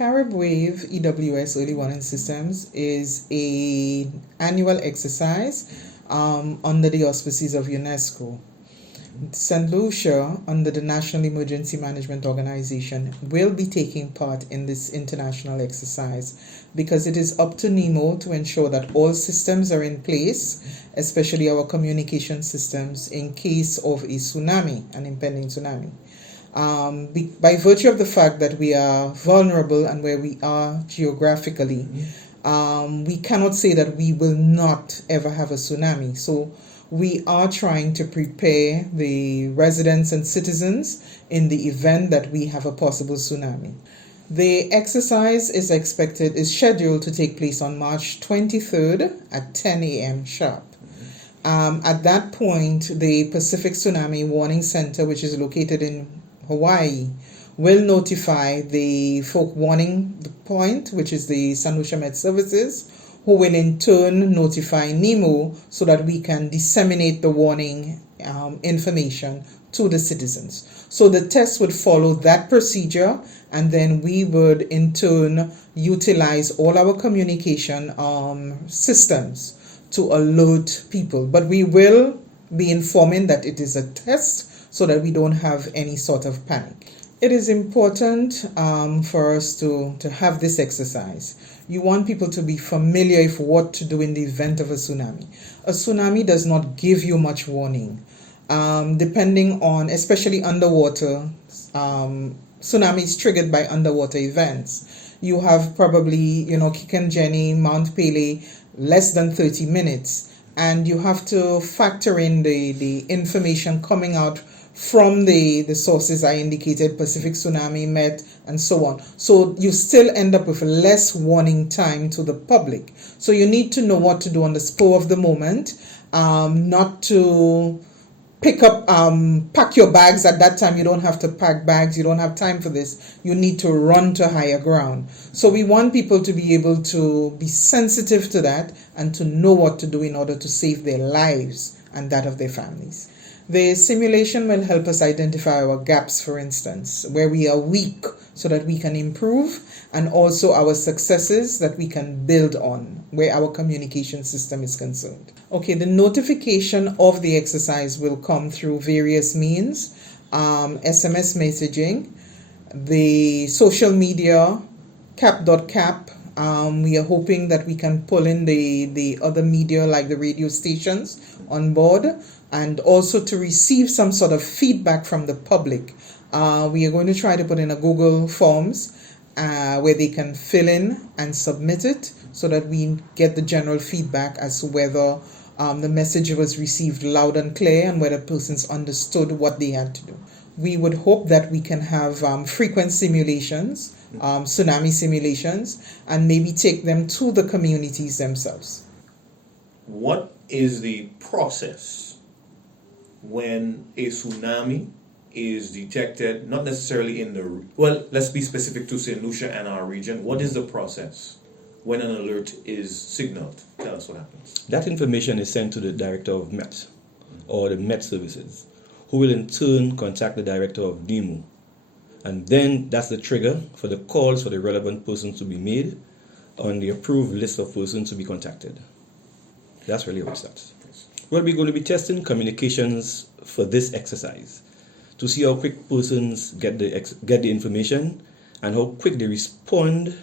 Caribwave EWS Early Warning Systems is a annual exercise under the auspices of UNESCO. Saint Lucia, under the National Emergency Management Organization, will be taking part in this international exercise because it is up to NEMO to ensure that all systems are in place, especially our communication systems, in case of a tsunami, an impending tsunami. By virtue of the fact that we are vulnerable and where we are geographically, we cannot say that we will not ever have a tsunami. So we are trying to prepare the residents and citizens in the event that we have a possible tsunami. The exercise is scheduled to take place on March 23rd at 10 a.m. sharp. At that point, the Pacific Tsunami Warning Center, which is located in Hawaii, will notify the folk warning point, which is the Saint Lucia Met Services, who will in turn notify NEMO so that we can disseminate the warning information to the citizens. So the test would follow that procedure, and then we would in turn utilize all our communication systems to alert people. But we will be informing that it is a test so that we don't have any sort of panic. It is important for us to have this exercise. You want people to be familiar with what to do in the event of a tsunami. A tsunami does not give you much warning. Depending on, especially underwater, tsunami is triggered by underwater events. You have probably, Kikanjeni, Mount Pele, less than 30 minutes. And you have to factor in the information coming out from the sources I indicated, Pacific Tsunami, Met, and so on. So you still end up with less warning time to the public. So you need to know what to do on the spur of the moment, not to pack your bags. At that time, you don't have to pack bags. You don't have time for this. You need to run to higher ground. So we want people to be able to be sensitive to that and to know what to do in order to save their lives and that of their families. The simulation will help us identify our gaps, for instance, where we are weak so that we can improve, and also our successes that we can build on where our communication system is concerned. Okay, the notification of the exercise will come through various means, SMS messaging, the social media, cap.cap. We are hoping that we can pull in the other media like the radio stations on board, and also to receive some sort of feedback from the public. We are going to try to put in a Google Forms where they can fill in and submit it so that we get the general feedback as to whether the message was received loud and clear and whether persons understood what they had to do. We would hope that we can have frequent simulations, tsunami simulations, and maybe take them to the communities themselves. What is the process when a tsunami is detected, not necessarily let's be specific to Saint Lucia and our region. What is the process when an alert is signaled? Tell us what happens. That information is sent to the director of Met or the Met Services, who will in turn contact the director of NEMO. And then that's the trigger for the calls for the relevant persons to be made on the approved list of persons to be contacted. That's really how it starts. Well, we're going to be testing communications for this exercise to see how quick persons get the information and how quick they respond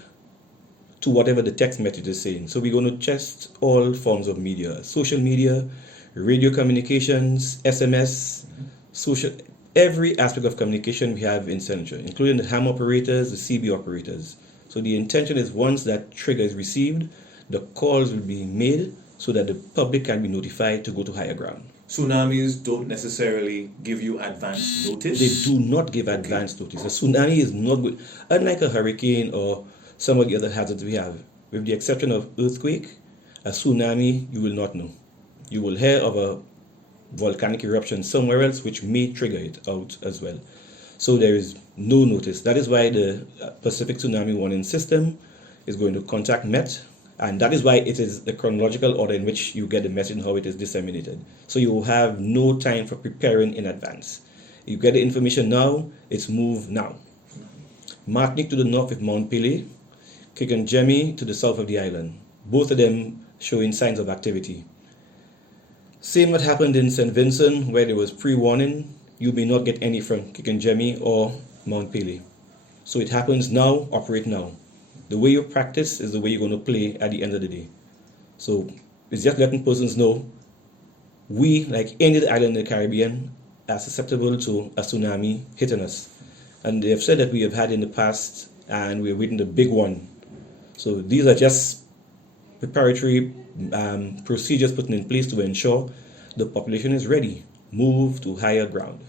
to whatever the text message is saying. So we're going to test all forms of media: social media, radio communications, SMS, every aspect of communication we have in Saint Lucia, including the ham operators, the CB operators. So the intention is once that trigger is received, the calls will be made so that the public can be notified to go to higher ground. Tsunamis don't necessarily give you advance notice? They do not give advance notice. A tsunami is not good. Unlike a hurricane or some of the other hazards we have, with the exception of earthquake, a tsunami you will not know. You will hear of a volcanic eruption somewhere else which may trigger it out as well. So there is no notice. That is why the Pacific Tsunami Warning System is going to contact Met, and that is why it is the chronological order in which you get the message and how it is disseminated. So you have no time for preparing in advance. You get the information now, it's moved now. Martinique to the north with Mount Pelée, Kikonjemi to the south of the island. Both of them showing signs of activity. Same what happened in St. Vincent, where there was pre-warning. You may not get any from Kikonjemi or Mount Pelée. So it happens now, operate now. The way you practice is the way you're going to play at the end of the day. So it's just letting persons know we, like any other island in the Caribbean, are susceptible to a tsunami hitting us. And they have said that we have had in the past, and we're waiting the big one. So these are just preparatory procedures put in place to ensure the population is ready, move to higher ground.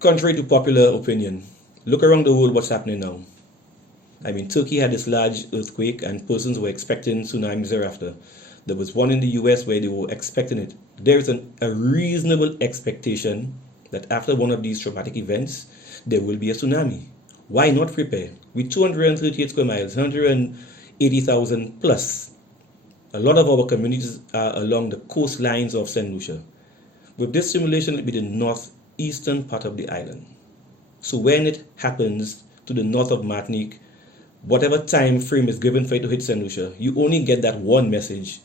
Contrary to popular opinion, look around the world what's happening now. I mean, Turkey had this large earthquake and persons were expecting tsunamis thereafter. There was one in the US where they were expecting it. There is a reasonable expectation that after one of these traumatic events, there will be a tsunami. Why not prepare? With 238 square miles, 180,000 plus, a lot of our communities are along the coastlines of Saint Lucia. With this simulation, it will be the northeastern part of the island. So when it happens to the north of Martinique, whatever time frame is given for it to hit Saint Lucia, you only get that one message: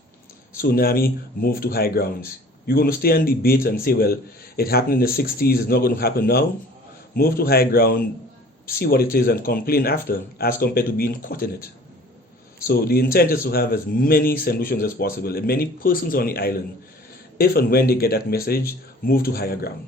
tsunami, move to high grounds. You're going to stay and debate and say, well, it happened in the 60s, it's not going to happen now. Move to high ground, see what it is, and complain after, as compared to being caught in it. So the intent is to have as many solutions as possible, and many persons on the island, if and when they get that message, move to higher ground.